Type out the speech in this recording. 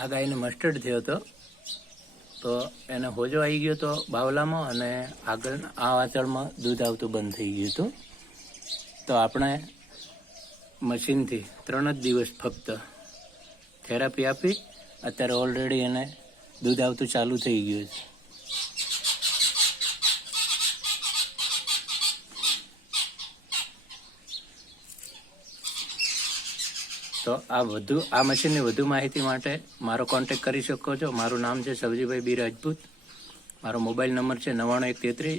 આ ગાયને મસ્ટર્ડ થયો હતો, તો એને હોજો આવી ગયો હતો બાવલામાં, અને આગળ આ વાચળમાં દૂધ આવતું બંધ થઈ ગયું હતું. તો આપણે મશીનથી 3 જ દિવસ ફક્ત થેરાપી આપી, અત્યારે ઓલરેડી એને દૂધ આવતું ચાલુ થઈ ગયું છે. તો આ મશીનની વધુ માહિતી માટે મારો કોન્ટેક્ટ કરી શકો છો. મારું નામ છે સવજીભાઈ બી રાજપૂત. મારો મોબાઈલ નંબર છે 991334